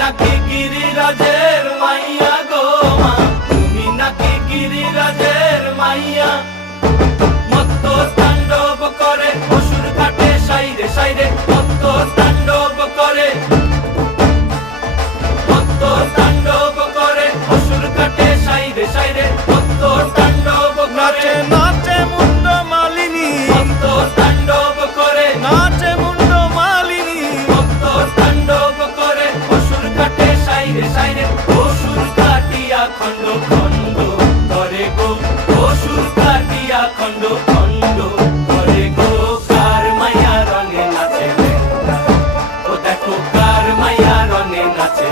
নাকি গিরিরাজের মাইয়া গো মা, তুমি নাকি গিরিরাজের মাইয়া। মত্ত তাণ্ডব করে অসুর কাটে সাইরে সাইরে, মত্ত তাণ্ডব করে, মত্ত তাণ্ডব করে অসুর কাটে সাইরে সাইরে, মত্ত তাণ্ডব করে। নাচে মুন্ড মালিনী, মত্ত তাণ্ডব করে, নাচে মুন্ড মালিনী, মত্ত তাণ্ডব করে অসুর কাটে সাইরে সাইরে, অসুর কাটিয়া খণ্ড খণ্ড করে গো, অসুর কাটিয়া খণ্ড খণ্ড করে গো। কার মায়া রঙে নাচে লেঙ্গা, ও দেখো কার মায়া রঙে নাচে।